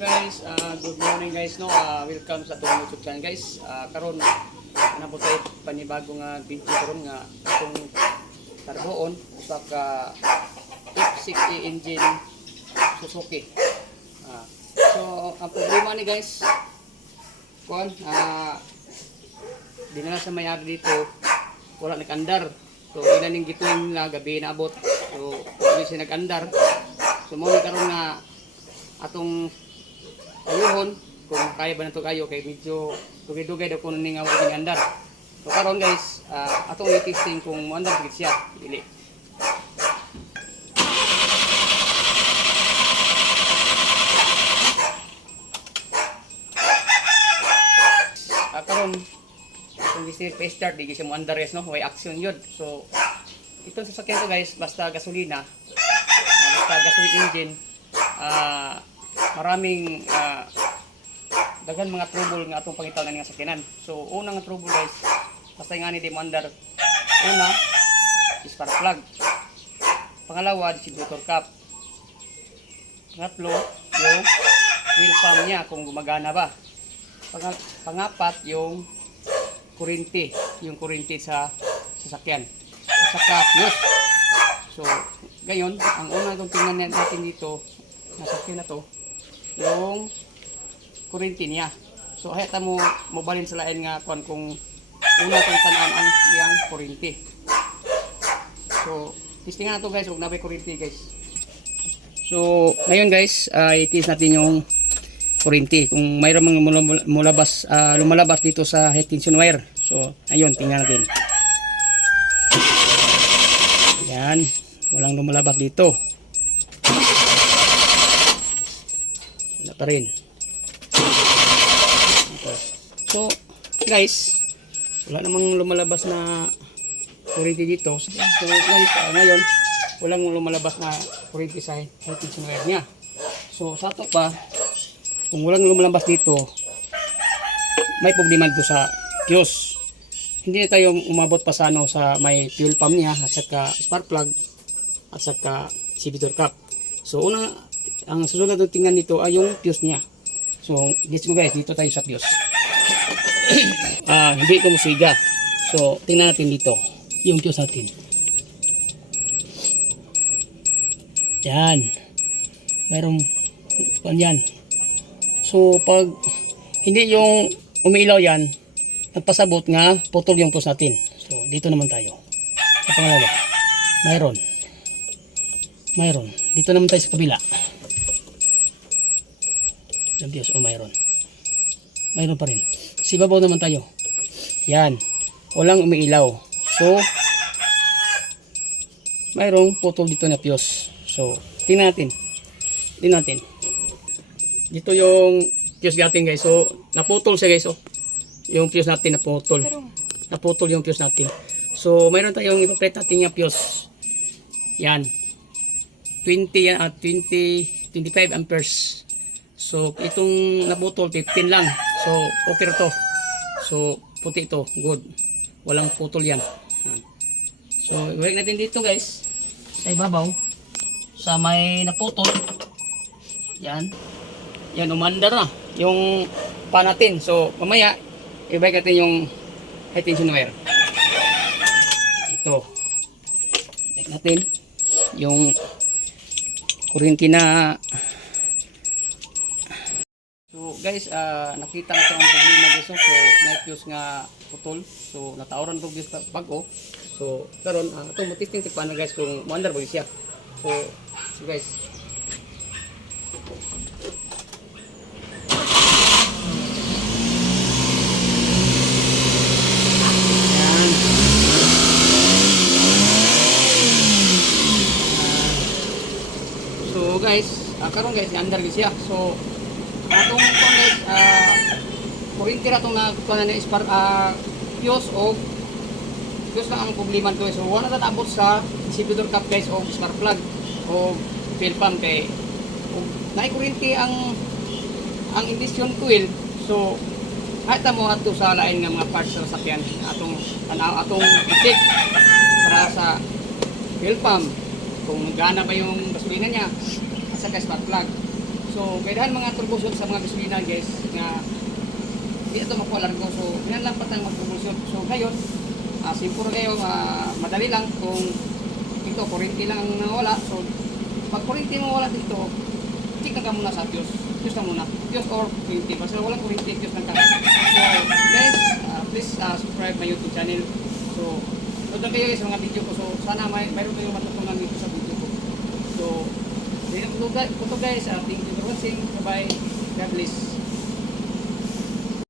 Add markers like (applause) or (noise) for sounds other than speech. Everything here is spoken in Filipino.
guys, Ah, good morning guys no. Ah, welcome sa atong YouTube channel guys. Ah, karon ana po tayo panibago nga video karon nga itong karboon usa ka F60 engine Suzuki. Ah, so ang problema ni guys kuan ah dinala sa mayari dito wala nag-andar. So ina ning gituin na gabi na abot. So hindi siya nag-andar. So mo karon nga atong ayuhon kung kaya ba nato kayo kay medyo dugay-dugay daw kuno ning awag ning andar. So karon guys, ah, atong i-testing kung andar gid siya dili. Ah, karon kung gusto pa start di siya mo andar yes no, way action yun. So itong sasakyan ko guys, basta gasolina, ah, basta gasoline engine, ah maraming ah, daghan mga trouble nga atong pangitaw nga sakinan. So unang nga trouble guys, basta nga ni demandar una spark plug. Pangalawa distributor cap. Pangatlo yung wheel pump niya kung gumagana ba. Pang pangapat yung kuryente, yung kuryente sa sasakyan. At saka fuse. So, gayon, ang una itong tingnan natin dito, nasakyan na to, yung kuryente niya. So, hayata mo, mobalin sa lain nga kung kung una itong tanaan ang iyang kuryente. So, testingan na to guys, huwag na may kuryente guys. So, ngayon guys, uh, itis natin yung kuryente. Kung mayroon mga mula- mulabas, ah, lumalabas dito sa high tension wire. So, ayun, tingnan natin. Yan, walang lumalabas dito. Wala pa rin. Ito. So, guys, wala namang lumalabas na kuryente dito. So, guys, ah, ngayon, walang lumalabas na kuryente sa tension wire niya. So, sa to pa, kung walang lumalabas dito, may problema dito sa fuse. Hindi na tayo umabot pa sa ano sa may fuel pump niya at saka spark plug at saka inhibitor cap. So una ang susunod na tingnan dito ay yung fuse niya. So let's go guys, dito tayo sa fuse. (coughs) ah, hindi ko musiga. So tingnan natin dito yung fuse natin. Yan. Mayroong pan yan. So pag hindi yung umiilaw yan, nagpasabot nga putol yung fuse natin. So dito naman tayo. Sa pangalawa, mayroon. Mayroon. Dito naman tayo sa kabila. Ng Diyos, oh mayroon. Mayroon pa rin. Sa ibabaw naman tayo. Yan. Walang umiilaw. So, mayroong putol dito na fuse. So, tingnan natin. Tingnan natin. Dito yung fuse natin guys. So, naputol siya guys. Oh. Yung fuse natin naputol. Naputol yung fuse natin. So, mayroon tayong ipapalit natin yung fuse. Yan. 20 yan at 20 25 amperes. So, itong naputol 15 lang. So, okay to. So, puti ito. Good. Walang putol yan. Yan. So, ibalik natin dito guys. Sa ibabaw. Sa may naputol. Yan. Yan, umandar na. Yung pa natin. So, mamaya, ibalik natin yung high tension wire. Ito. Ibalik natin yung kuryente na guys, ah, nakita ko ang problema guys. So, so may fuse nga putol. So natauran ko guys bago. So karon ah, ito mo testing tig paano guys kung maandar ba siya. So, so guys. Yan. So guys, ah, karon guys, andar siya. So atong kuan guys, ah kuryente ra tong nakuha na spark ah fuse o fuse lang ang problema to. So wala abot sa distributor cap guys o spark plug o fuel pump kay og naay kuryente ang ang ignition coil. So Hata mo ato sa lain nga mga parts sa sakyan atong tanaw atong check para sa fuel pump kung gana ba yung gasolina niya saka spark plug So, may dahan mga troubleshoot sa mga gasolina guys nga di ito makuha largo. So, yan lang patang mag-troubleshoot. So, ngayon, uh, simple kayo, ah, madali lang kung ito, kurinti lang ang nawala. So, pag kurinti mo wala dito, check na ka muna sa Diyos. Diyos na muna. Diyos or kurinti. Basta walang kurinti, Diyos lang ka. So, guys, ah, please ah, subscribe my YouTube channel. So, Nood kayo guys sa mga video ko. So, sana may mayroon kayong matutunan dito sa video ko. So, yun po guys. Ah, Thank you for watching. Bye-bye. God bless.